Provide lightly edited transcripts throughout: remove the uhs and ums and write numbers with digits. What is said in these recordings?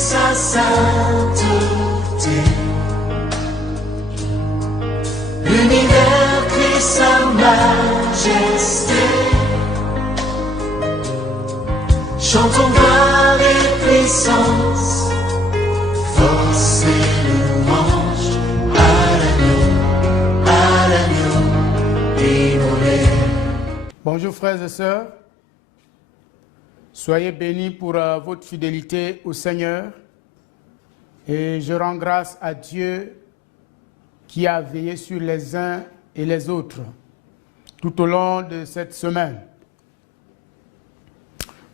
sa sainteté. L'univers crie sa majesté. Chantons gloire et puissance, force et louange à l'agneau immolé. Bonjour frères et sœurs, soyez bénis pour votre fidélité au Seigneur et je rends grâce à Dieu qui a veillé sur les uns et les autres tout au long de cette semaine.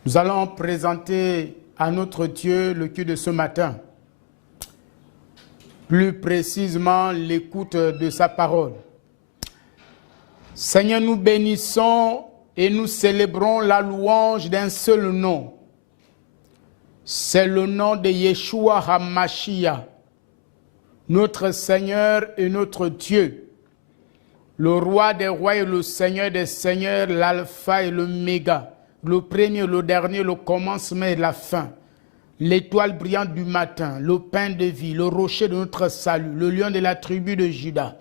Nous allons présenter à notre Dieu le culte de ce matin, plus précisément l'écoute de sa parole. Seigneur, nous bénissons et nous célébrons la louange d'un seul nom. C'est le nom de Yeshua HaMashiach, notre Seigneur et notre Dieu, le roi des rois et le Seigneur des seigneurs, l'alpha et l'oméga, le premier, le dernier, le commencement et la fin, l'étoile brillante du matin, le pain de vie, le rocher de notre salut, le lion de la tribu de Juda.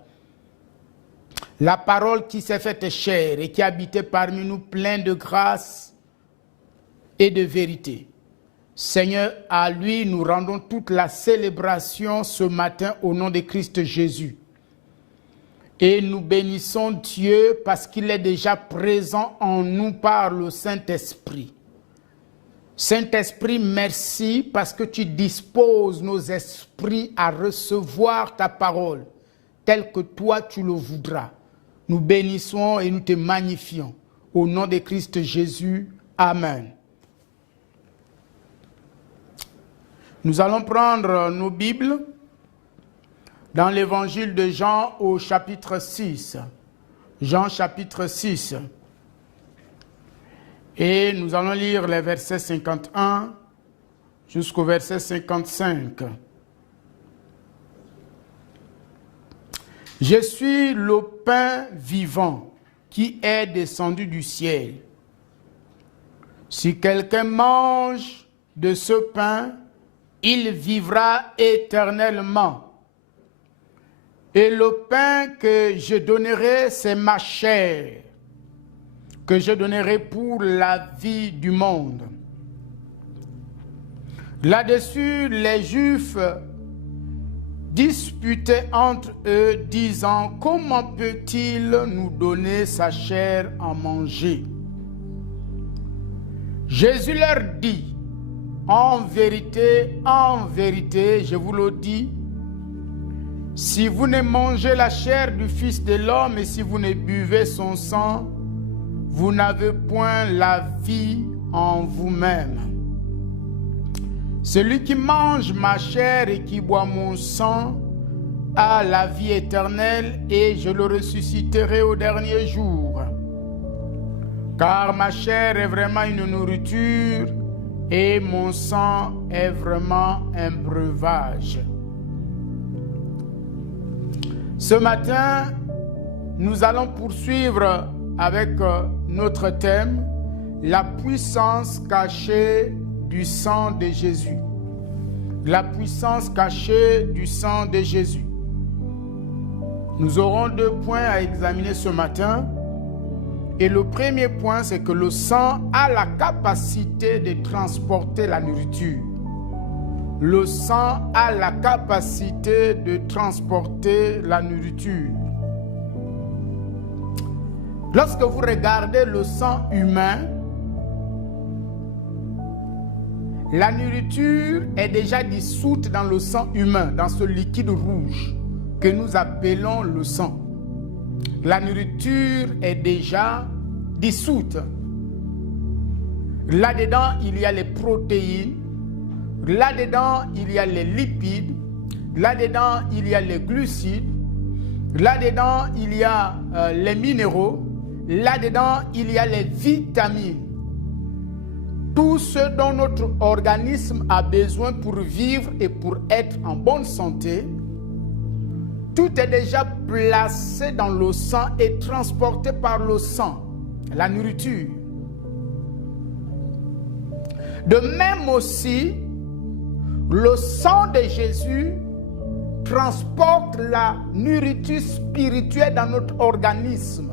La parole qui s'est faite chair et qui habitait parmi nous plein de grâce et de vérité. Seigneur, à lui nous rendons toute la célébration ce matin au nom de Christ Jésus. Et nous bénissons Dieu parce qu'il est déjà présent en nous par le Saint-Esprit. Saint-Esprit, merci parce que tu disposes nos esprits à recevoir ta parole telle que toi tu le voudras. Nous bénissons et nous te magnifions. Au nom de Christ Jésus, Amen. Nous allons prendre nos Bibles dans l'évangile de Jean au chapitre 6. Jean chapitre 6. Et nous allons lire les versets 51 jusqu'au verset 55. Je suis le pain vivant qui est descendu du ciel. Si quelqu'un mange de ce pain, il vivra éternellement. Et le pain que je donnerai, c'est ma chair, que je donnerai pour la vie du monde. Là-dessus, les Juifs disputaient entre eux, disant, comment peut-il nous donner sa chair à manger? Jésus leur dit, en vérité, je vous le dis, si vous ne mangez la chair du Fils de l'homme et si vous ne buvez son sang, vous n'avez point la vie en vous-même. Celui qui mange ma chair et qui boit mon sang a la vie éternelle et je le ressusciterai au dernier jour. Car ma chair est vraiment une nourriture et mon sang est vraiment un breuvage. Ce matin, nous allons poursuivre avec notre thème, la puissance cachée du sang de Jésus. La puissance cachée du sang de Jésus. Nous aurons 2 points à examiner ce matin. Et le premier point, c'est que le sang a la capacité de transporter la nourriture. Le sang a la capacité de transporter la nourriture. Lorsque vous regardez le sang humain, la nourriture est déjà dissoute dans le sang humain, dans ce liquide rouge que nous appelons le sang. La nourriture est déjà dissoute. Là-dedans, il y a les protéines. Là-dedans, il y a les lipides. Là-dedans, il y a les glucides. Là-dedans, il y a les minéraux. Là-dedans, il y a les vitamines. Tout ce dont notre organisme a besoin pour vivre et pour être en bonne santé, tout est déjà placé dans le sang et transporté par le sang, la nourriture. De même aussi, le sang de Jésus transporte la nourriture spirituelle dans notre organisme.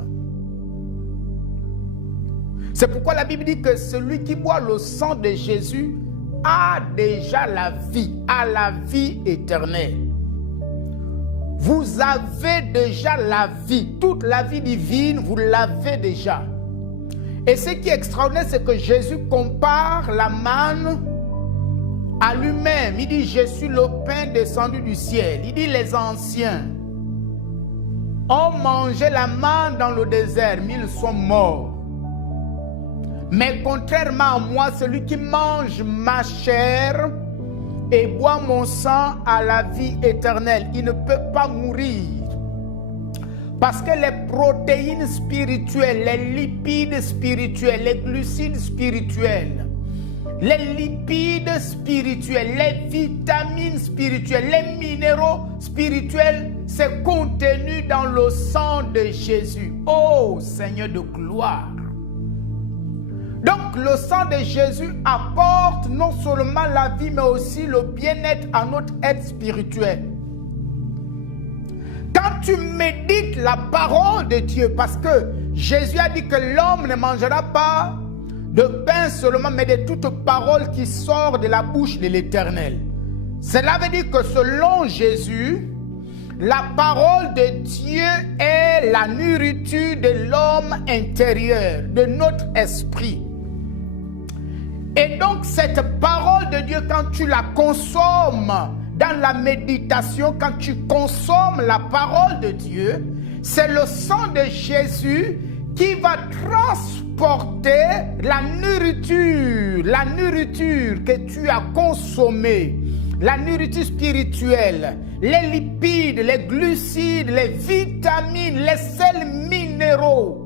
C'est pourquoi la Bible dit que celui qui boit le sang de Jésus a déjà la vie éternelle. Vous avez déjà la vie, toute la vie divine, vous l'avez déjà. Et ce qui est extraordinaire, c'est que Jésus compare la manne à lui-même. Il dit, je suis le pain descendu du ciel. Il dit, les anciens ont mangé la manne dans le désert, mais ils sont morts. Mais contrairement à moi, celui qui mange ma chair et boit mon sang a la vie éternelle. Il ne peut pas mourir. Parce que les protéines spirituelles, les lipides spirituels, les glucides spirituels, les lipides spirituels, les vitamines spirituelles, les minéraux spirituels, c'est contenu dans le sang de Jésus. Oh Seigneur de gloire! Donc le sang de Jésus apporte non seulement la vie, mais aussi le bien-être à notre être spirituel. Quand tu médites la parole de Dieu, parce que Jésus a dit que l'homme ne mangera pas de pain seulement, mais de toute parole qui sort de la bouche de l'Éternel. Cela veut dire que selon Jésus, la parole de Dieu est la nourriture de l'homme intérieur, de notre esprit. Et donc cette parole de Dieu, quand tu la consommes dans la méditation, quand tu consommes la parole de Dieu, c'est le sang de Jésus qui va transporter la nourriture que tu as consommée, la nourriture spirituelle, les lipides, les glucides, les vitamines, les sels minéraux.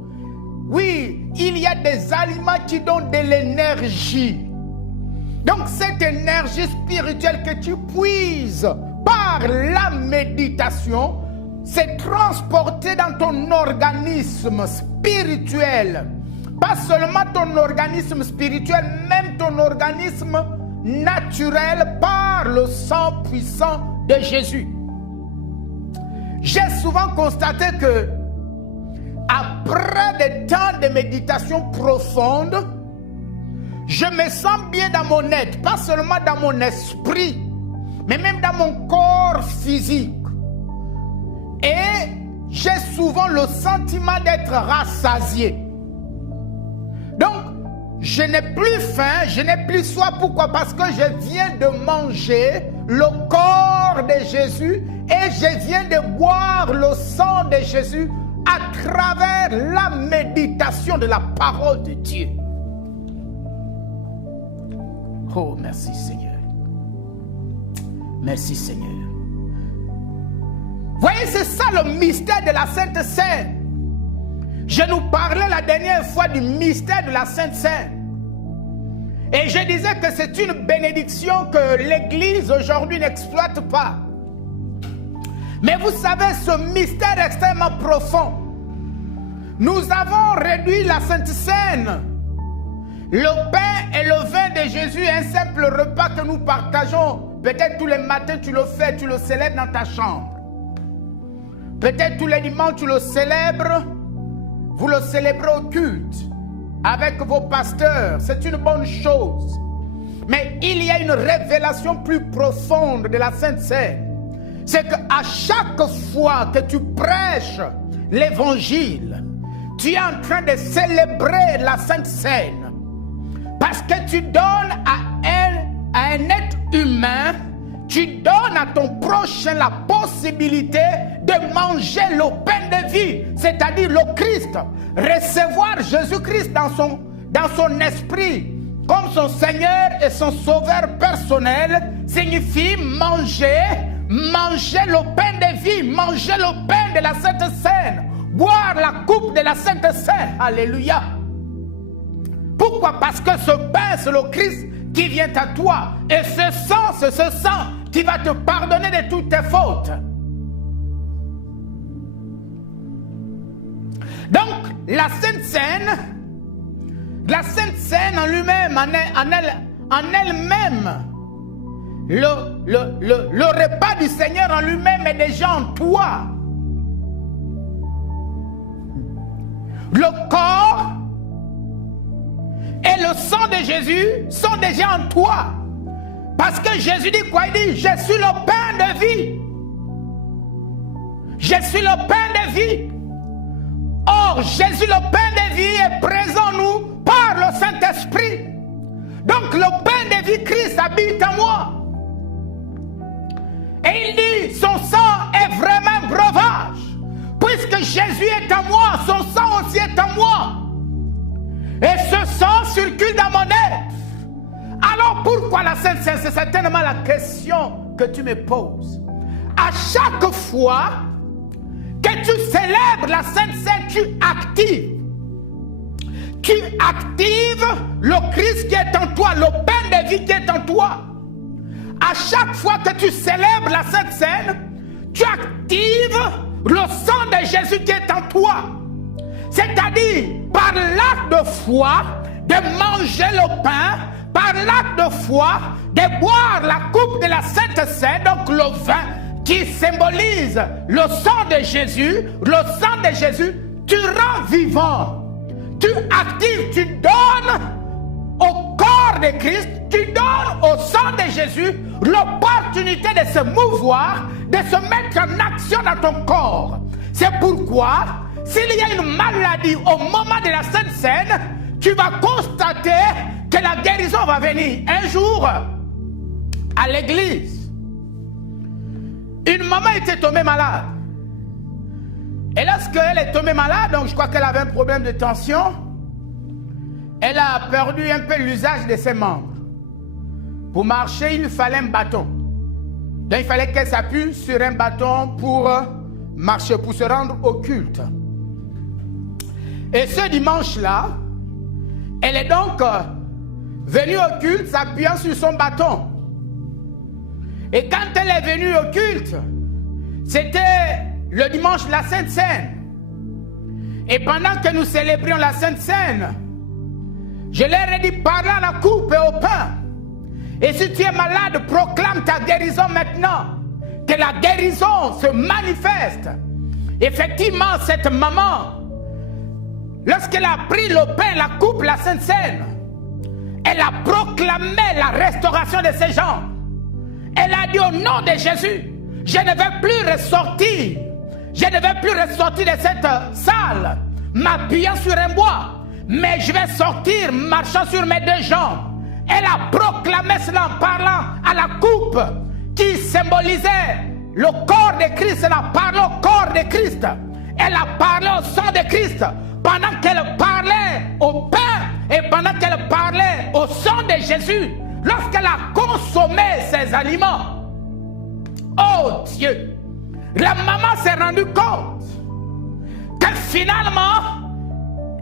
Oui, il y a des aliments qui donnent de l'énergie. Donc cette énergie spirituelle que tu puises par la méditation, c'est transporté dans ton organisme spirituel. Pas seulement ton organisme spirituel, même ton organisme naturel par le sang puissant de Jésus. J'ai souvent constaté que après des temps de méditation profonde, je me sens bien dans mon être, pas seulement dans mon esprit, mais même dans mon corps physique. Et j'ai souvent le sentiment d'être rassasié. Donc, je n'ai plus faim, je n'ai plus soif. Pourquoi? Parce que je viens de manger le corps de Jésus et je viens de boire le sang de Jésus à travers la méditation de la parole de Dieu. Oh, merci Seigneur. Merci Seigneur. Voyez, c'est ça le mystère de la Sainte Seine. Je nous parlais la dernière fois du mystère de la Sainte Seine. Et je disais que c'est une bénédiction que l'Église aujourd'hui n'exploite pas. Mais vous savez, ce mystère extrêmement profond, nous avons réduit la Sainte Seine, le pain et le vin de Jésus, un simple repas que nous partageons. Peut-être tous les matins tu le fais, tu le célèbres dans ta chambre. Peut-être tous les dimanches tu le célèbres, vous le célébrez au culte avec vos pasteurs. C'est une bonne chose. Mais il y a une révélation plus profonde de la Sainte Seine. C'est qu'à chaque fois que tu prêches l'évangile, tu es en train de célébrer la Sainte Seine. Parce que tu donnes à un être humain, tu donnes à ton prochain la possibilité de manger le pain de vie, c'est-à-dire le Christ. Recevoir Jésus-Christ dans son esprit comme son Seigneur et son Sauveur personnel signifie manger le pain de vie, manger le pain de la Sainte Seine, boire la coupe de la Sainte Seine. Alléluia. Pourquoi? Parce que ce pain, c'est le Christ qui vient à toi. Et ce sang, c'est ce sang qui va te pardonner de toutes tes fautes. Donc, la Sainte Seine en lui-même, en elle-même, le repas du Seigneur en lui-même est déjà en toi. Le corps et le sang de Jésus sont déjà en toi. Parce que Jésus dit quoi? Il dit, je suis le pain de vie. Je suis le pain de vie. Or, Jésus, le pain de vie, est présent en nous par le Saint-Esprit. Donc, le pain de vie, Christ habite en moi. Et il dit, son sang est vraiment un breuvage. Puisque Jésus est en moi, son sang aussi est en moi. Et ce sang circule dans mon être. Alors pourquoi la Sainte Seine? C'est certainement la question que tu me poses. À chaque fois que tu célèbres la Sainte Seine, tu actives le Christ qui est en toi, le pain de vie qui est en toi. À chaque fois que tu célèbres la Sainte Seine, tu actives le sang de Jésus qui est en toi. C'est-à-dire, par l'acte de foi, de manger le pain, par l'acte de foi, de boire la coupe de la Sainte Seine, donc le vin qui symbolise le sang de Jésus, tu rends vivant. Tu actives, tu donnes au corps de Christ, tu donnes au sang de Jésus l'opportunité de se mouvoir, de se mettre en action dans ton corps. C'est pourquoi, s'il y a une maladie au moment de la Sainte Seine, tu vas constater que la guérison va venir. Un jour, à l'église, une maman était tombée malade. Et lorsqu'elle est tombée malade, donc je crois qu'elle avait un problème de tension, elle a perdu un peu l'usage de ses membres. Pour marcher, il lui fallait un bâton. Donc il fallait qu'elle s'appuie sur un bâton pour marcher, pour se rendre au culte. Et ce dimanche-là, elle est donc venue au culte s'appuyant sur son bâton. Et quand elle est venue au culte, c'était le dimanche de la Sainte Seine. Et pendant que nous célébrions la Sainte Seine, je leur ai dit, parle à la coupe et au pain. Et si tu es malade, proclame ta guérison maintenant. Que la guérison se manifeste. Effectivement, cette maman, lorsqu'elle a pris le pain, la coupe, la Sainte Seine, elle a proclamé la restauration de ses jambes. Elle a dit au nom de Jésus, je ne vais plus ressortir. Je ne vais plus ressortir de cette salle, m'appuyant sur un bois. Mais je vais sortir marchant sur mes deux jambes. Elle a proclamé cela en parlant à la coupe qui symbolisait le corps de Christ. Elle a parlé au corps de Christ. Elle a parlé au sang de Christ. Pendant qu'elle parlait au pain et pendant qu'elle parlait au sang de Jésus, lorsqu'elle a consommé ces aliments, oh Dieu, la maman s'est rendue compte que finalement,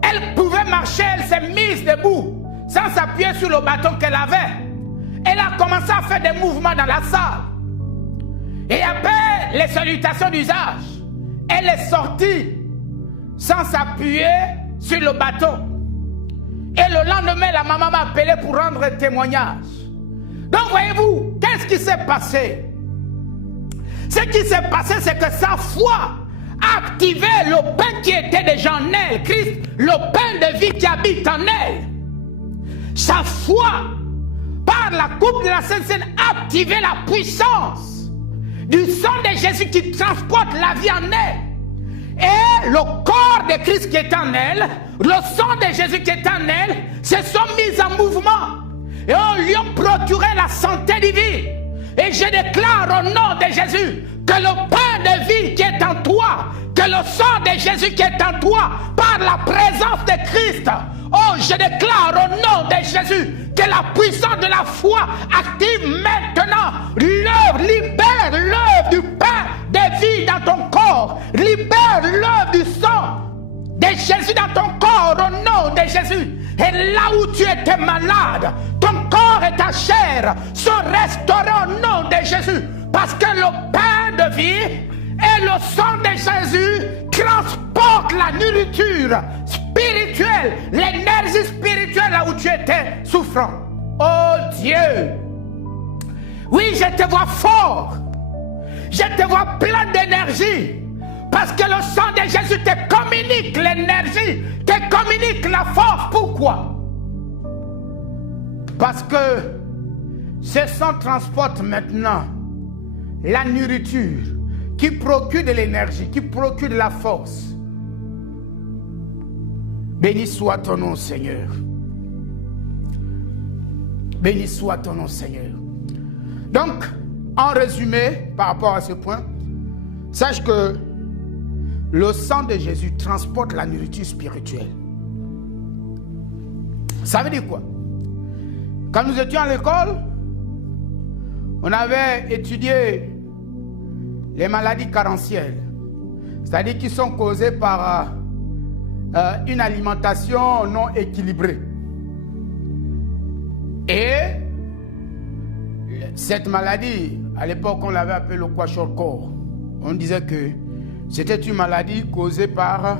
elle pouvait marcher, elle s'est mise debout, sans s'appuyer sur le bâton qu'elle avait. Elle a commencé à faire des mouvements dans la salle. Et après les salutations d'usage, elle est sortie sans s'appuyer sur le bâton. Et le lendemain, la maman m'a appelé pour rendre témoignage. Donc voyez-vous, qu'est-ce qui s'est passé? Ce qui s'est passé, c'est que sa foi a activé le pain qui était déjà en elle, Christ, le pain de vie qui habite en elle. Sa foi, par la coupe de la Sainte Seine, a activé la puissance du sang de Jésus qui transporte la vie en elle. Et le corps de Christ qui est en elle, le sang de Jésus qui est en elle, se sont mis en mouvement. Et on lui a procuré la santé divine. Et je déclare au nom de Jésus que le pain de vie qui est en toi, que le sang de Jésus qui est en toi, par la présence de Christ, oh, je déclare au nom de Jésus que la puissance de la foi active maintenant l'œuvre, libère l'œuvre du pain de vie dans ton corps, libère l'œuvre du sang de Jésus dans ton corps au nom de Jésus. Et là où tu étais malade, ton corps et ta chair sont restaurés au nom de Jésus. Parce que le pain de vie et le sang de Jésus transportent la nourriture spirituelle, l'énergie spirituelle là où tu étais souffrant. Oh Dieu! Oui, je te vois fort. Je te vois plein d'énergie. Parce que le sang de Jésus te communique l'énergie, te communique la force. Pourquoi? Parce que ce sang transporte maintenant la nourriture qui procure de l'énergie, qui procure de la force. Béni soit ton nom, Seigneur. Béni soit ton nom, Seigneur. Donc, en résumé, par rapport à ce point, sache que le sang de Jésus transporte la nourriture spirituelle. Ça veut dire quoi? Quand nous étions à l'école, on avait étudié les maladies carentielles, c'est-à-dire qui sont causées par une alimentation non équilibrée. Et cette maladie, à l'époque, on l'avait appelée le kwashiorkor. On disait que c'était une maladie causée par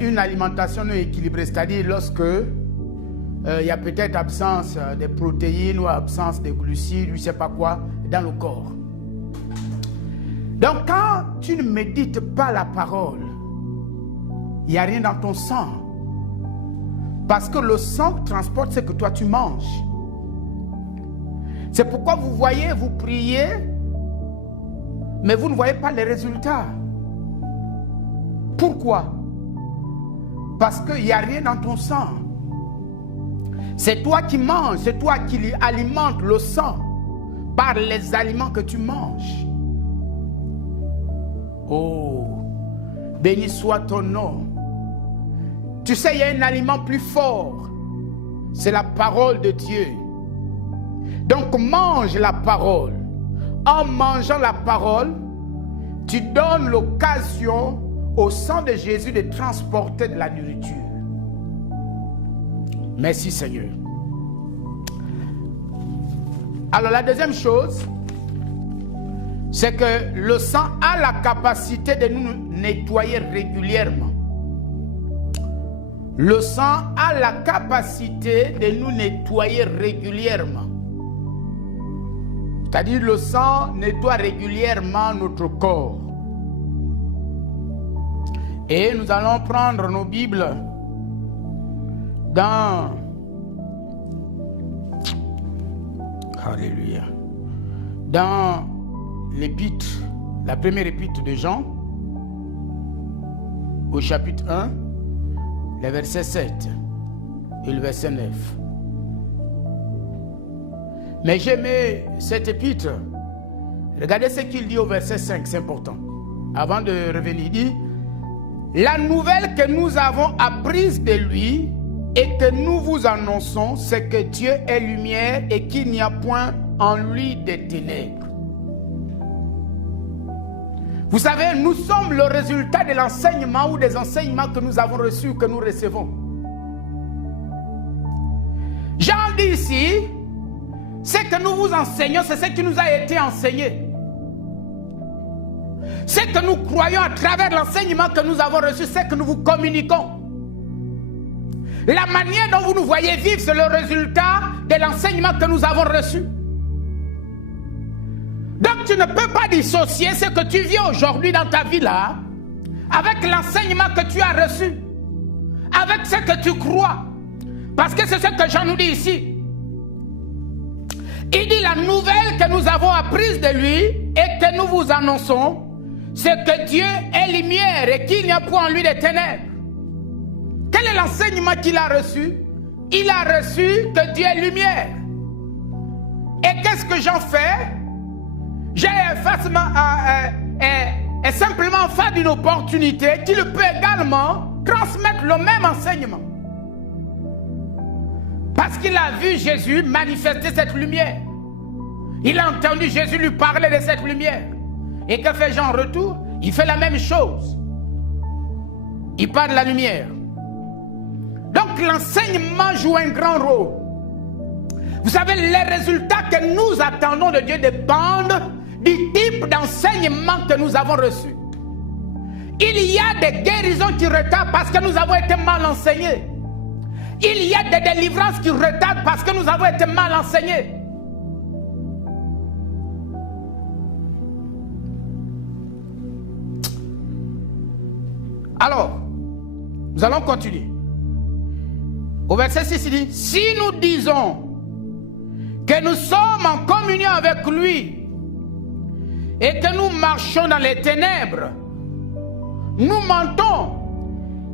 une alimentation non équilibrée, c'est-à-dire lorsque il y a peut-être absence de protéines ou absence de glucides, je ne sais pas quoi, dans le corps. Donc quand tu ne médites pas la parole, il n'y a rien dans ton sang. Parce que le sang transporte ce que toi tu manges. C'est pourquoi vous voyez, vous priez, mais vous ne voyez pas les résultats. Pourquoi? Parce qu'il n'y a rien dans ton sang. C'est toi qui manges, c'est toi qui alimentes le sang par les aliments que tu manges. Oh, béni soit ton nom. Tu sais, il y a un aliment plus fort. C'est la parole de Dieu. Donc mange la parole. En mangeant la parole, tu donnes l'occasion au sang de Jésus de transporter de la nourriture. Merci Seigneur. Alors la deuxième chose, c'est que le sang a la capacité de nous nettoyer régulièrement. Le sang a la capacité de nous nettoyer régulièrement. C'est-à-dire le sang nettoie régulièrement notre corps. Et nous allons prendre nos Bibles dans Alléluia. Dans l'épître, la première épître de Jean, au chapitre 1, le verset 7 et le verset 9. Mais j'aimais cette épître. Regardez ce qu'il dit au verset 5, c'est important. Avant de revenir, il dit: la nouvelle que nous avons apprise de lui et que nous vous annonçons, c'est que Dieu est lumière et qu'il n'y a point en lui de ténèbres. Vous savez, nous sommes le résultat de l'enseignement ou des enseignements que nous avons reçus, que nous recevons. Jean dit ici, ce que nous vous enseignons, c'est ce qui nous a été enseigné. Ce que nous croyons à travers l'enseignement que nous avons reçu, c'est que nous vous communiquons. La manière dont vous nous voyez vivre, c'est le résultat de l'enseignement que nous avons reçu. Donc tu ne peux pas dissocier ce que tu vis aujourd'hui dans ta vie là avec l'enseignement que tu as reçu, avec ce que tu crois. Parce que c'est ce que Jean nous dit ici. Il dit: la nouvelle que nous avons apprise de lui et que nous vous annonçons, c'est que Dieu est lumière et qu'il n'y a point en lui de ténèbres. Quel est l'enseignement qu'il a reçu? Il a reçu que Dieu est lumière. Et qu'est-ce que j'en fais? J'ai simplement fait d'une opportunité qu'il peut également transmettre le même enseignement. Parce qu'il a vu Jésus manifester cette lumière. Il a entendu Jésus lui parler de cette lumière. Et que fait Jean en retour? Il fait la même chose. Il parle de la lumière. Donc l'enseignement joue un grand rôle. Vous savez, les résultats que nous attendons de Dieu dépendent du type d'enseignement que nous avons reçu. Il y a des guérisons qui retardent parce que nous avons été mal enseignés. Il y a des délivrances qui retardent parce que nous avons été mal enseignés. Alors, nous allons continuer. Au verset 6, il dit, si nous disons que nous sommes en communion avec lui et que nous marchons dans les ténèbres, nous mentons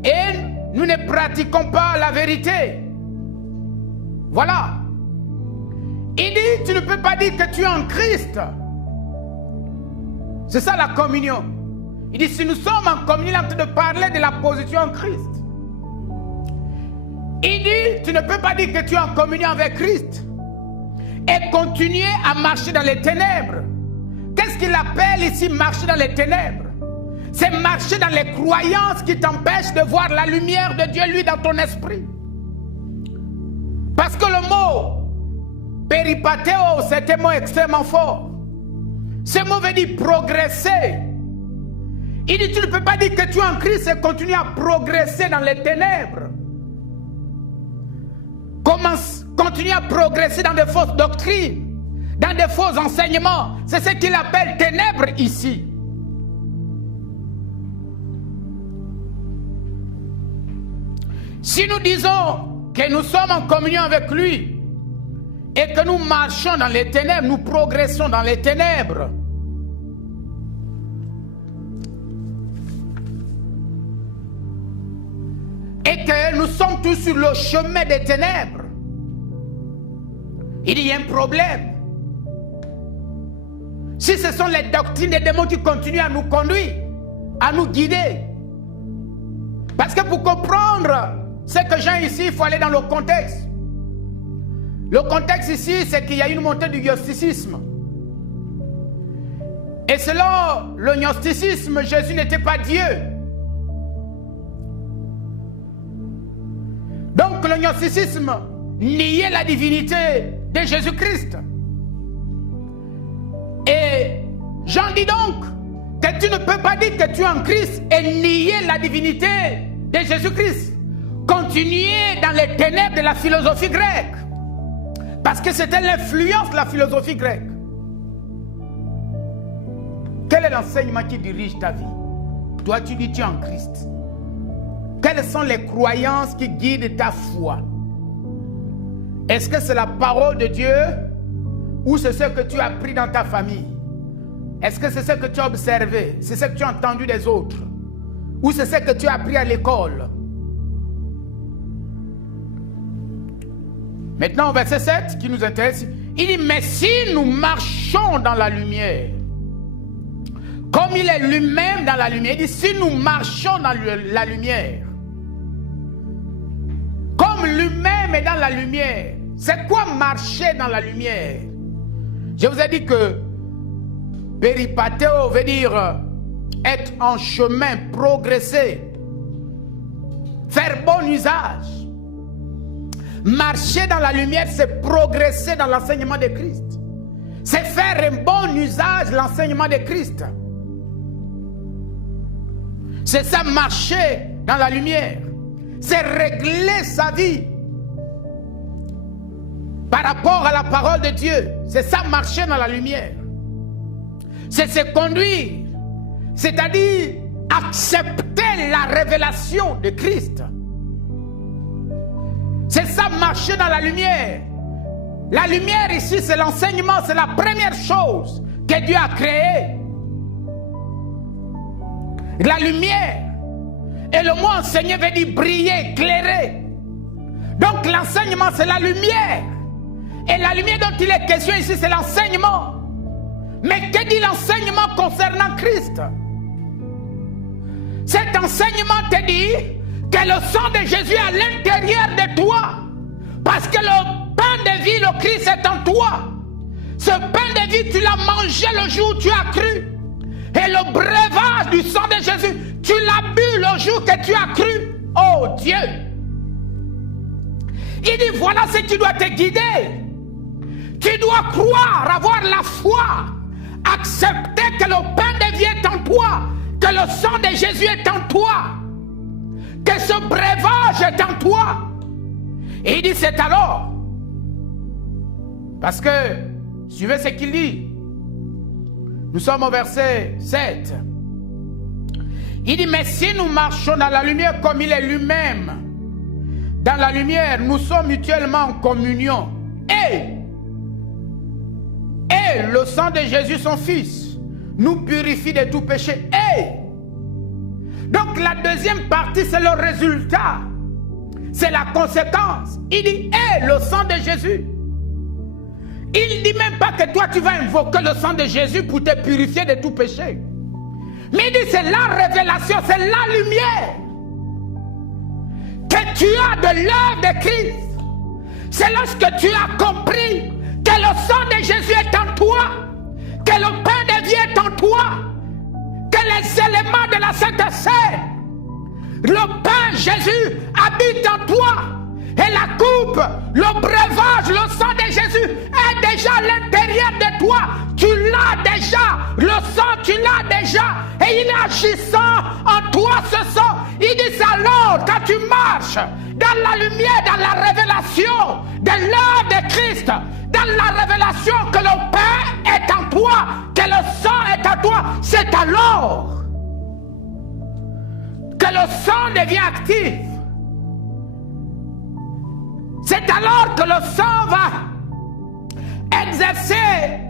et nous ne pratiquons pas la vérité. Voilà. Il dit, tu ne peux pas dire que tu es en Christ. C'est ça la communion. Il dit, si nous sommes en communion, il est en train de parler de la position en Christ. Il dit, tu ne peux pas dire que tu es en communion avec Christ et continuer à marcher dans les ténèbres. Qu'est-ce qu'il appelle ici marcher dans les ténèbres? C'est marcher dans les croyances qui t'empêchent de voir la lumière de Dieu, lui, dans ton esprit. Parce que le mot péripateo, c'est un mot extrêmement fort. Ce mot veut dire progresser. Il dit, tu ne peux pas dire que tu es en Christ et continuer à progresser dans les ténèbres. Continuer à progresser dans des fausses doctrines, dans des faux enseignements. C'est ce qu'il appelle ténèbres ici. Si nous disons que nous sommes en communion avec lui et que nous marchons dans les ténèbres, nous progressons dans les ténèbres. Et que nous sommes tous sur le chemin des ténèbres. Il y a un problème. Si ce sont les doctrines des démons qui continuent à nous conduire, à nous guider. Parce que pour comprendre ce que j'ai ici, il faut aller dans le contexte. Le contexte ici, c'est qu'il y a une montée du gnosticisme. Et selon le gnosticisme, Jésus n'était pas Dieu. Donc le gnosticisme niait la divinité de Jésus-Christ. Et Jean dit donc que tu ne peux pas dire que tu es en Christ et nier la divinité de Jésus-Christ. Continuer dans les ténèbres de la philosophie grecque. Parce que c'était l'influence de la philosophie grecque. Quel est l'enseignement qui dirige ta vie? Toi, tu dis tu es en Christ. Quelles sont les croyances qui guident ta foi? Est-ce que c'est la parole de Dieu ou c'est ce que tu as appris dans ta famille? Est-ce que c'est ce que tu as observé? C'est ce que tu as entendu des autres? Ou c'est ce que tu as appris à l'école? Maintenant, au verset 7 qui nous intéresse, il dit, mais si nous marchons dans la lumière, comme il est lui-même dans la lumière, il dit, si nous marchons dans la lumière, comme lui-même est dans la lumière. C'est quoi marcher dans la lumière? Je vous ai dit que péripateo veut dire être en chemin, progresser, faire bon usage. Marcher dans la lumière, c'est progresser dans l'enseignement de Christ. C'est faire un bon usage de l'enseignement de Christ. C'est ça, marcher dans la lumière. C'est régler sa vie par rapport à la parole de Dieu. C'est ça, marcher dans la lumière. C'est se conduire, c'est-à-dire accepter la révélation de Christ. C'est ça, marcher dans la lumière. La lumière ici, c'est l'enseignement, c'est la première chose que Dieu a créée. La lumière. Et le mot enseigner veut dire briller, éclairer. Donc l'enseignement, c'est la lumière. Et la lumière dont il est question ici, c'est l'enseignement. Mais que dit l'enseignement concernant Christ? Cet enseignement te dit que le sang de Jésus est à l'intérieur de toi. Parce que le pain de vie, le Christ est en toi. Ce pain de vie, tu l'as mangé le jour où tu as cru. Et le breuvage du sang de Jésus, tu l'as bu le jour que tu as cru. Oh Dieu! Il dit, voilà ce qui doit te guider. Tu dois croire, avoir la foi, accepter que le pain de vie est en toi, que le sang de Jésus est en toi, que ce breuvage est en toi. Et il dit, c'est alors. Parce que, suivez ce qu'il dit. Nous sommes au verset 7. Il dit, mais si nous marchons dans la lumière comme il est lui-même, dans la lumière, nous sommes mutuellement en communion. Et le sang de Jésus, son Fils, nous purifie de tout péché. Donc la deuxième partie, c'est le résultat. C'est la conséquence. Il dit, le sang de Jésus. Il ne dit même pas que toi, tu vas invoquer le sang de Jésus pour te purifier de tout péché. Mais il dit, c'est la révélation, c'est la lumière que tu as de l'œuvre de Christ. C'est lorsque tu as compris que le sang de Jésus est en toi, que le pain de vie est en toi, que les éléments de la Sainte Seine, le pain Jésus habite en toi, et la coupe, le breuvage, le sang de Jésus est déjà à l'intérieur de toi. Tu l'as déjà, le sang tu l'as déjà, et il est agissant en toi ce sang. Il dit alors quand tu marches dans la lumière, dans la révélation de l'œuvre de Christ, dans la révélation que le pain est en toi, que le sang est en toi, c'est alors que le sang devient actif. C'est alors que le sang va exercer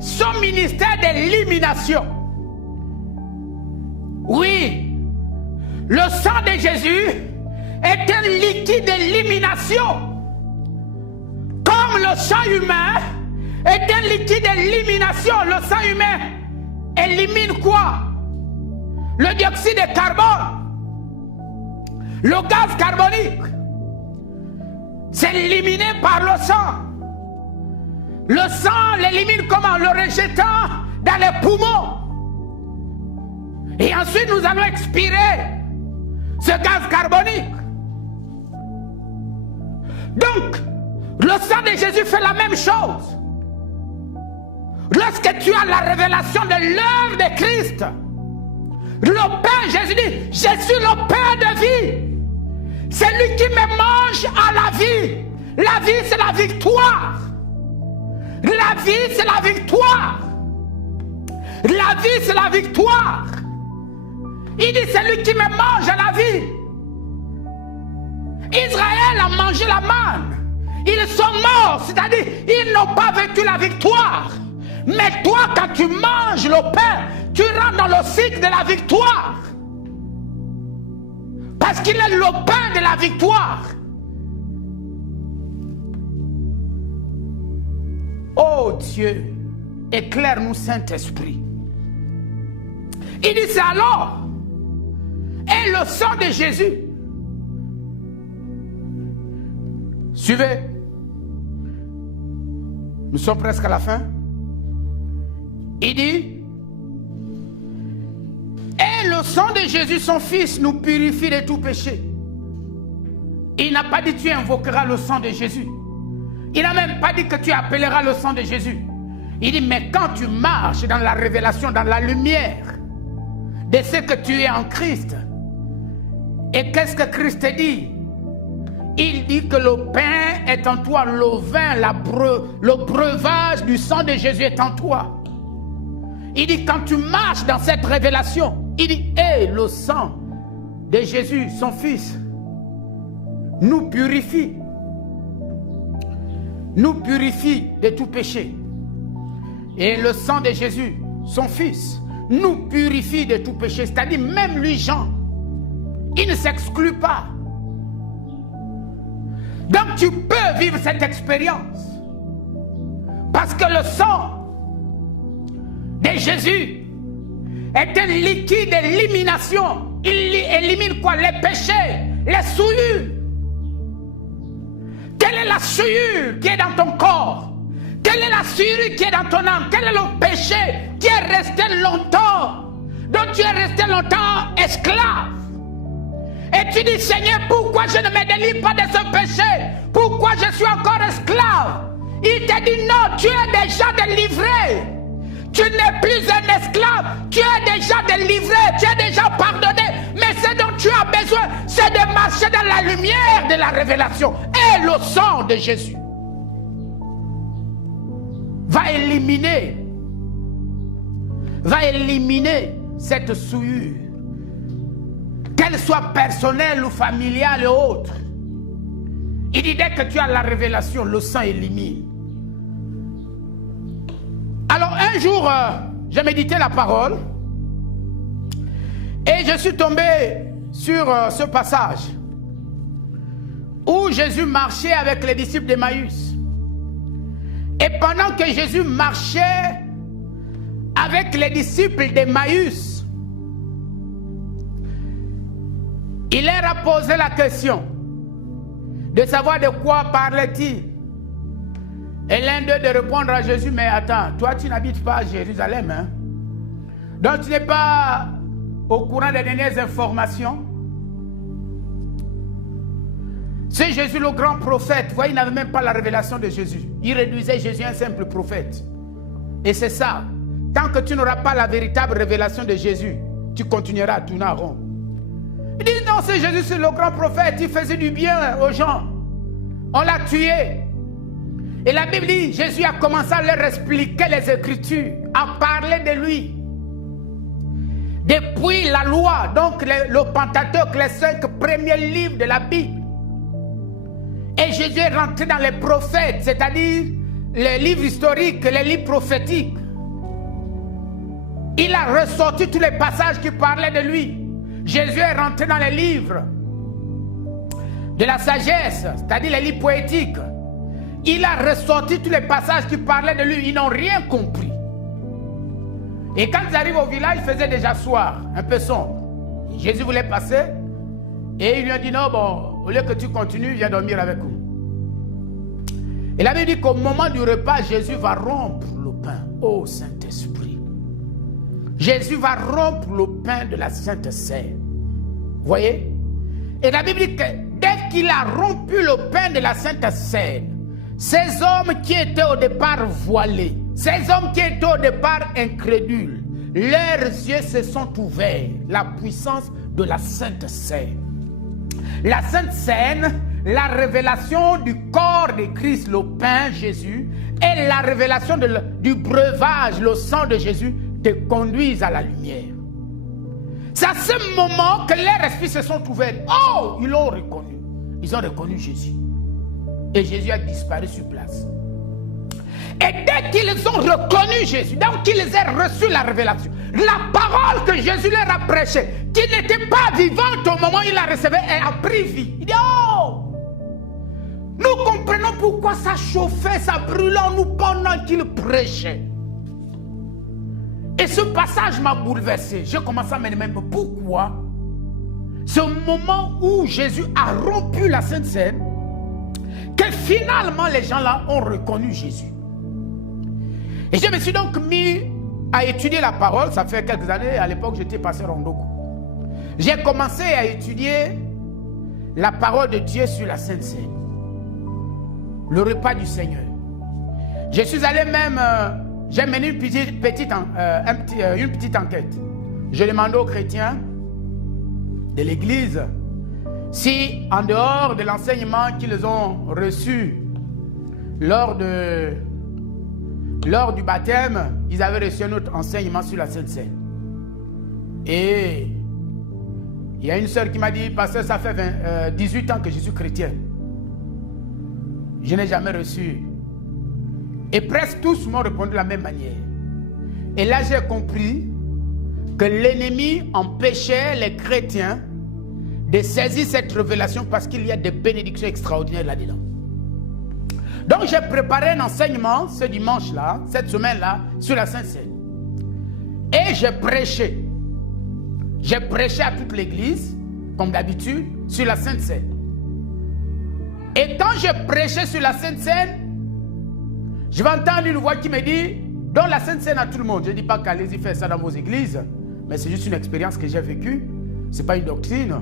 son ministère d'élimination. Oui, le sang de Jésus est un liquide d'élimination. Comme le sang humain est un liquide d'élimination. Le sang humain élimine quoi? Le dioxyde de carbone, le gaz carbonique. C'est éliminé par le sang. Le sang l'élimine comment? Le rejetant dans les poumons. Et ensuite nous allons expirer ce gaz carbonique. Donc, le sang de Jésus fait la même chose. Lorsque tu as la révélation de l'œuvre de Christ, le pain, Jésus dit, je suis le pain de vie. C'est lui qui me mange à la vie. La vie, c'est la victoire. La vie, c'est la victoire. La vie, c'est la victoire. Il dit, c'est lui qui me mange à la vie. Israël a mangé la manne. Ils sont morts, c'est-à-dire, ils n'ont pas vécu la victoire. Mais toi, quand tu manges le pain, tu rentres dans le cycle de la victoire. Parce qu'il est le pain de la victoire. Oh Dieu, éclaire-nous Saint-Esprit. Il dit c'est alors, et le sang de Jésus. Suivez. Nous sommes presque à la fin. Il dit, et le sang de Jésus, son Fils, nous purifie de tout péché. Il n'a pas dit tu invoqueras le sang de Jésus. Il n'a même pas dit que tu appelleras le sang de Jésus. Il dit, mais quand tu marches dans la révélation, dans la lumière de ce que tu es en Christ, et qu'est-ce que Christ te dit? Il dit que le pain est en toi, le vin, le breuvage du sang de Jésus est en toi. Il dit, quand tu marches dans cette révélation, il dit, le sang de Jésus, son Fils, nous purifie de tout péché. Et le sang de Jésus, son Fils, nous purifie de tout péché. C'est-à-dire, même lui, Jean, il ne s'exclut pas. Donc tu peux vivre cette expérience. Parce que le sang de Jésus est un liquide d'élimination. Il élimine quoi? Les péchés, les souillures. Quelle est la souillure qui est dans ton corps? Quelle est la souillure qui est dans ton âme? Quel est le péché qui est resté longtemps, dont tu es resté longtemps esclave? Et tu dis, Seigneur, pourquoi je ne me délivre pas de ce péché? Pourquoi je suis encore esclave? Il te dit, non, tu es déjà délivré. Tu n'es plus un esclave, tu es déjà délivré, tu es déjà pardonné. Mais ce dont tu as besoin, c'est de marcher dans la lumière de la révélation. Et le sang de Jésus va éliminer cette souillure. qu'elle soit personnelle ou familiale et autre. Il dit dès que tu as la révélation, le sang élimine. Alors un jour, j'ai médité la parole et je suis tombé sur ce passage où Jésus marchait avec les disciples d'Emmaüs. Et pendant que Jésus marchait avec les disciples d'Emmaüs, il leur a posé la question de savoir de quoi parlait-il. Et l'un d'eux de répondre à Jésus, mais attends, toi tu n'habites pas à Jérusalem, hein? Donc tu n'es pas au courant des dernières informations. C'est Jésus le grand prophète. Vous voyez, il n'avait même pas la révélation de Jésus. Il réduisait Jésus à un simple prophète. Et c'est ça. Tant que tu n'auras pas la véritable révélation de Jésus, tu continueras à tourner en rond. Il dit non, c'est Jésus, c'est le grand prophète. Il faisait du bien aux gens. On l'a tué. Et la Bible dit, Jésus a commencé à leur expliquer les Écritures, à parler de lui. Depuis la loi, donc le Pentateuque, les 5 premiers livres de la Bible. Et Jésus est rentré dans les prophètes, c'est-à-dire les livres historiques, les livres prophétiques. Il a ressorti tous les passages qui parlaient de lui. Jésus est rentré dans les livres de la sagesse, c'est-à-dire les livres poétiques. Il a ressorti tous les passages qui parlaient de lui. Ils n'ont rien compris. Et quand ils arrivent au village, il faisait déjà soir, un peu sombre. Jésus voulait passer et il lui a dit non, bon, au lieu que tu continues, viens dormir avec nous. Et la Bible dit qu'au moment du repas, Jésus va rompre le pain. Oh Saint-Esprit. Jésus va rompre le pain de la Sainte Seine. Vous voyez? Et la Bible dit que dès qu'il a rompu le pain de la Sainte Seine, ces hommes qui étaient au départ voilés, ces hommes qui étaient au départ incrédules, leurs yeux se sont ouverts. La puissance de la Sainte Seine. La Sainte Seine, la révélation du corps de Christ, le pain, Jésus, et la révélation du breuvage, le sang de Jésus, te conduisent à la lumière. C'est à ce moment que leurs esprits se sont ouverts. Oh, ils l'ont reconnu. Ils ont reconnu Jésus. Et Jésus a disparu sur place. Et dès qu'ils ont reconnu Jésus, donc qu'ils aient reçu la révélation, la parole que Jésus leur a prêchée, qui n'était pas vivante au moment où il la recevait, elle a pris vie. Il dit, oh, nous comprenons pourquoi ça chauffait, ça brûlait en nous pendant qu'il prêchait. Et ce passage m'a bouleversé. J'ai commencé à me demander pourquoi ce moment où Jésus a rompu la Sainte Seine, que finalement les gens là ont reconnu Jésus. Et je me suis donc mis à étudier la parole. Ça fait quelques années, à l'époque j'étais pasteur Rondoko. J'ai commencé à étudier la parole de Dieu sur la Sainte Seine, le repas du Seigneur. Je suis allé même, j'ai mené une petite enquête. Je demandais aux chrétiens de l'église si, en dehors de l'enseignement qu'ils ont reçu lors du baptême, ils avaient reçu un autre enseignement sur la Sainte Seine. Et il y a une sœur qui m'a dit, pasteur, ça fait 18 ans que je suis chrétienne. Je n'ai jamais reçu. Et presque tous m'ont répondu de la même manière. Et là, j'ai compris que l'ennemi empêchait les chrétiens de saisir cette révélation parce qu'il y a des bénédictions extraordinaires là-dedans. Donc, j'ai préparé un enseignement ce dimanche-là, cette semaine-là, sur la Sainte Seine. Et j'ai prêché. J'ai prêché à toute l'église, comme d'habitude, sur la Sainte Seine. Et quand j'ai prêché sur la Sainte Seine, je vais entendre une voix qui me dit, donne la Sainte Seine à tout le monde. Je ne dis pas qu'allez-y faire ça dans vos églises, mais c'est juste une expérience que j'ai vécue. Ce n'est pas une doctrine.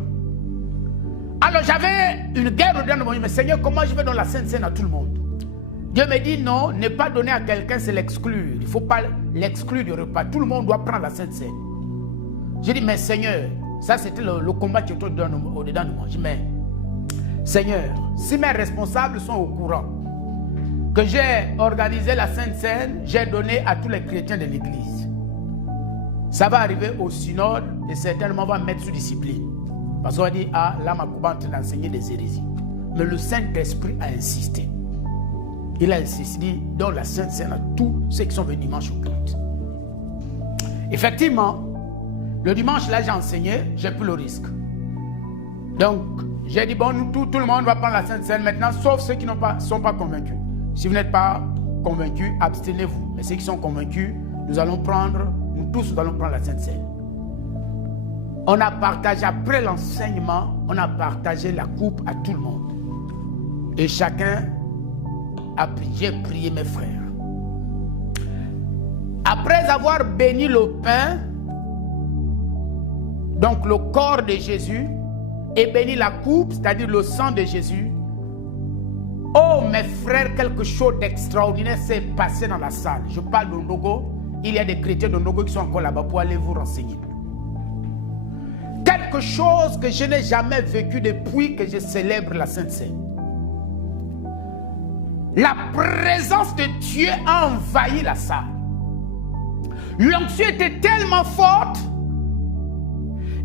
Alors j'avais une guerre au-dedans de moi. Mais Seigneur, comment je vais donner la Sainte Seine à tout le monde? Dieu me dit non, ne pas donner à quelqu'un, c'est l'exclure. Il ne faut pas l'exclure du repas. Tout le monde doit prendre la Sainte Seine. J'ai dit, mais Seigneur, ça c'était le combat qui était au-dedans de moi. J'ai dit, mais Seigneur, si mes responsables sont au courant que j'ai organisé la Sainte Seine, j'ai donné à tous les chrétiens de l'église. Ça va arriver au synode et certainement on va mettre sous discipline. Parce qu'on va dire, ah, là, ma coupe est en train d'enseigner des hérésies. Mais le Saint-Esprit a insisté. Il a insisté, dit, donne la Sainte Seine à tous ceux qui sont venus dimanche au culte. Effectivement, le dimanche, là, j'ai enseigné, j'ai pris le risque. Donc, j'ai dit, bon, nous, tout le monde va prendre la Sainte Seine maintenant, sauf ceux qui ne sont pas convaincus. Si vous n'êtes pas convaincus, abstenez-vous. Mais ceux qui sont convaincus, nous allons prendre, nous tous, nous allons prendre la Sainte Seine. On a partagé, après l'enseignement, on a partagé la coupe à tout le monde. Et chacun a prié, j'ai prié mes frères. Après avoir béni le pain, donc le corps de Jésus, et béni la coupe, c'est-à-dire le sang de Jésus, oh mes frères, quelque chose d'extraordinaire s'est passé dans la salle. Je parle de Ndogo, il y a des chrétiens de Ndogo qui sont encore là-bas pour aller vous renseigner. Quelque chose que je n'ai jamais vécu depuis que je célèbre la Sainte Seine. La présence de Dieu a envahi la salle. L'onction était tellement forte,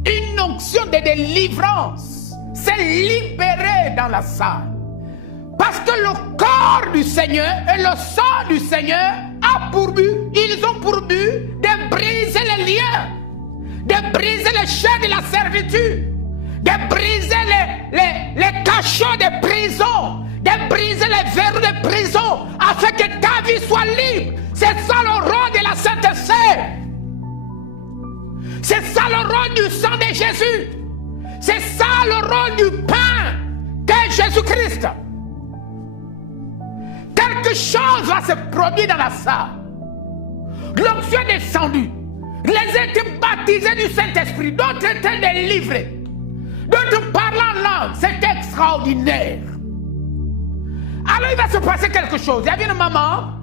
une onction de délivrance s'est libérée dans la salle. Parce que le corps du Seigneur et le sang du Seigneur ils ont pour but de briser les liens, de briser les chaînes de la servitude, de briser les cachots de prison, de briser les verrous de prison, afin que ta vie soit libre. C'est ça le rôle de la Sainte Seine. C'est ça le rôle du sang de Jésus. C'est ça le rôle du pain de Jésus-Christ. Quelque chose va se produire dans la salle. L'onction est descendue. Les uns étaient baptisés du Saint-Esprit, d'autres étaient délivrés, d'autres parlaient en langue. C'était extraordinaire. Alors il va se passer quelque chose. Il y avait une maman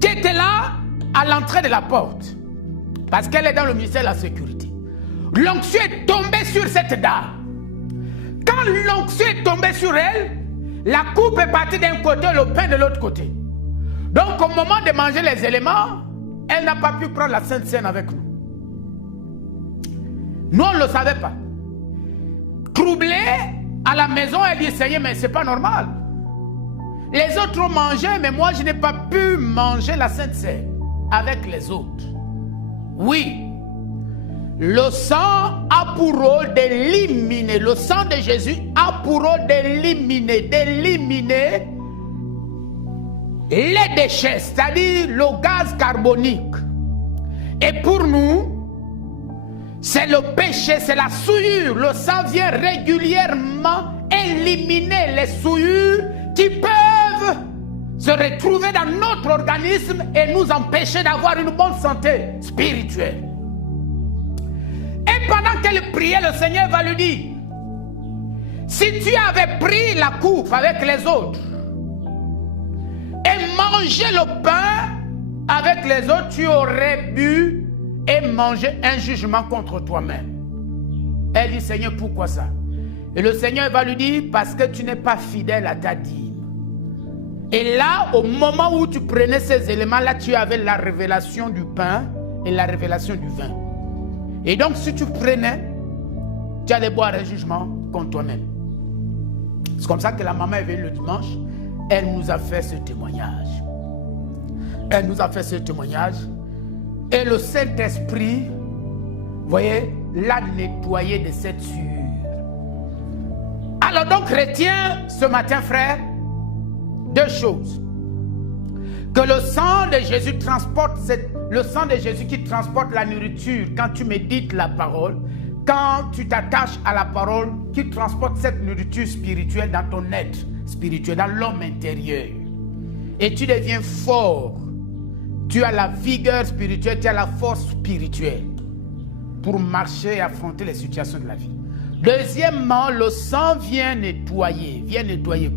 qui était là à l'entrée de la porte, parce qu'elle est dans le ministère de la sécurité. L'onction est tombée sur cette dame. Quand l'onction est tombée sur elle, la coupe est partie d'un côté, le pain de l'autre côté. Donc au moment de manger les éléments, elle n'a pas pu prendre la Sainte Seine avec nous. Nous, on ne le savait pas. Troublée, à la maison, elle dit, Seigneur, mais ce n'est pas normal. Les autres ont mangé, mais moi, je n'ai pas pu manger la Sainte Seine avec les autres. Oui, le sang a pour rôle d'éliminer, le sang de Jésus a pour rôle d'éliminer les déchets, c'est-à-dire le gaz carbonique. Et pour nous, c'est le péché, c'est la souillure. Le sang vient régulièrement éliminer les souillures qui peuvent se retrouver dans notre organisme et nous empêcher d'avoir une bonne santé spirituelle. Et pendant qu'elle priait, le Seigneur va lui dire, si tu avais pris la coupe avec les autres et mangé le pain avec les autres, tu aurais bu et mangé un jugement contre toi-même. Elle dit, Seigneur, pourquoi ça? Et le Seigneur va lui dire, parce que tu n'es pas fidèle à ta dîme. Et là, au moment où tu prenais ces éléments-là, tu avais la révélation du pain et la révélation du vin. Et donc, si tu prenais, tu allais boire un jugement contre toi-même. C'est comme ça que la maman est venue le dimanche. Elle nous a fait ce témoignage. Elle nous a fait ce témoignage. Et le Saint-Esprit, vous voyez, l'a nettoyé de cette sueur. Alors donc, retiens ce matin, frère, deux choses. Que le sang de Jésus transporte, le sang de Jésus qui transporte la nourriture quand tu médites la parole, quand tu t'attaches à la parole, qui transporte cette nourriture spirituelle dans ton être spirituel, dans l'homme intérieur. Et tu deviens fort. Tu as la vigueur spirituelle, tu as la force spirituelle pour marcher et affronter les situations de la vie. Deuxièmement, le sang vient nettoyer.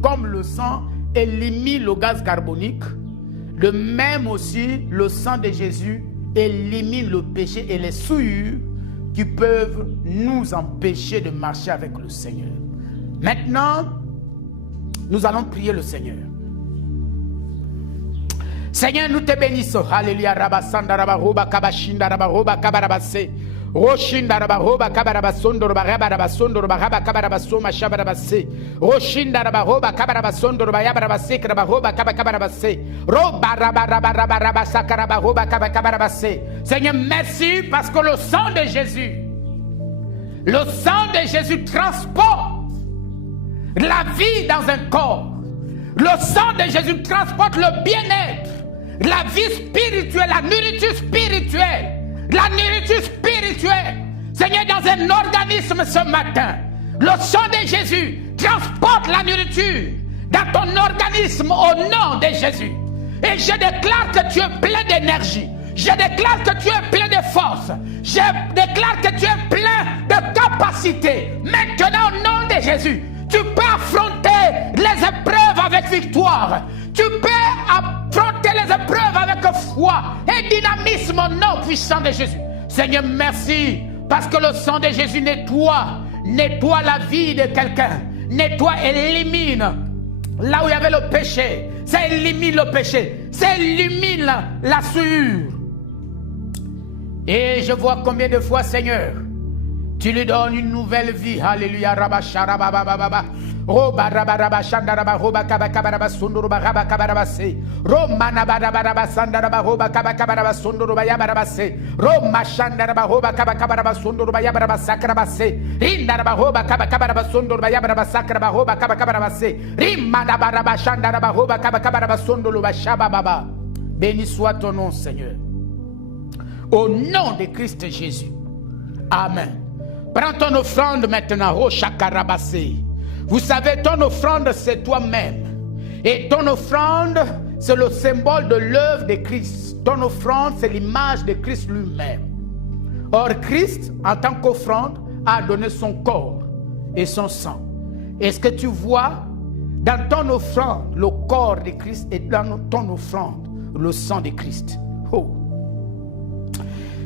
Comme le sang élimine le gaz carbonique, de même aussi le sang de Jésus élimine le péché et les souillures qui peuvent nous empêcher de marcher avec le Seigneur. Maintenant, nous allons prier le Seigneur. Seigneur, nous te bénissons. Alléluia. Roshindaraba roba kabaraba sondoroba rabaraba sondoroba raba kabaraba soma shabaraba se. Roshindaraba roba kabaraba sondoroba yabaraba se karaba roba kabaraba se. Roba raba raba raba raba sakaraba roba kabaraba se. Seigneur, merci parce que le sang de Jésus transporte la vie dans un corps. Le sang de Jésus transporte le bien-être, la vie spirituelle, la nourriture spirituelle. La nourriture spirituelle, Seigneur, dans un organisme ce matin, le sang de Jésus transporte la nourriture dans ton organisme au nom de Jésus. Et je déclare que tu es plein d'énergie. Je déclare que tu es plein de force. Je déclare que tu es plein de capacité. Maintenant, au nom de Jésus, tu peux affronter les épreuves avec victoire. Tu peux affronter les épreuves avec foi et dynamisme au nom puissant de Jésus. Seigneur, merci parce que le sang de Jésus nettoie la vie de quelqu'un. Nettoie, élimine là où il y avait le péché. Ça élimine le péché. Ça élimine la souillure. Et je vois combien de fois, Seigneur, tu lui donnes une nouvelle vie. Alléluia. Rabasharabababa. Roba rabaraba shandaraba roba kabakaraba sunduruba raba kabarabase. Roma nabaraba sandaraba roba kabakaraba sunduruba yabarabase. Roma shandaraba roba kabakaraba sunduruba yabarabasakrabase. Rindaraba roba kabakaraba sunduruba yabarabasakraba roba kabakarabase. Rima nabaraba shandaraba roba kabakaraba sunduruba shabababa. Béni soit ton nom, Seigneur. Au nom de Christ Jésus. Amen. Prends ton offrande maintenant, oh chakarabase. Vous savez, ton offrande, c'est toi-même. Et ton offrande, c'est le symbole de l'œuvre de Christ. Ton offrande, c'est l'image de Christ lui-même. Or, Christ, en tant qu'offrande, a donné son corps et son sang. Est-ce que tu vois dans ton offrande le corps de Christ et dans ton offrande le sang de Christ? Oh.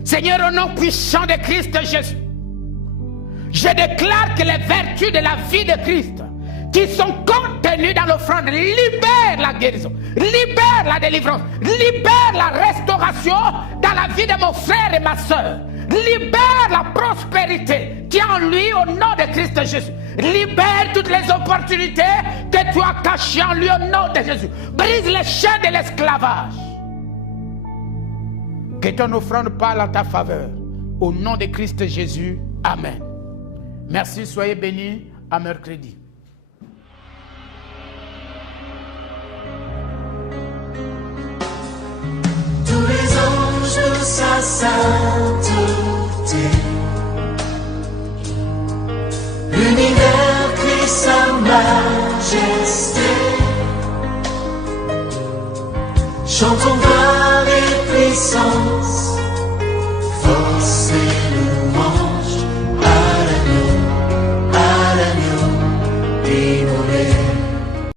Seigneur, au nom puissant de Christ Jésus, je déclare que les vertus de la vie de Christ qui sont contenues dans l'offrande libèrent la guérison, libèrent la délivrance, libèrent la restauration dans la vie de mon frère et ma soeur, libère la prospérité qui est en lui au nom de Christ Jésus, libère toutes les opportunités que tu as cachées en lui au nom de Jésus, brise les chaînes de l'esclavage. Que ton offrande parle en ta faveur au nom de Christ Jésus. Amen. Merci, soyez bénis, à mercredi. Tous les anges de sa sainteté, l'univers crie sa majesté. Chantons gloire et puissance, force et louange.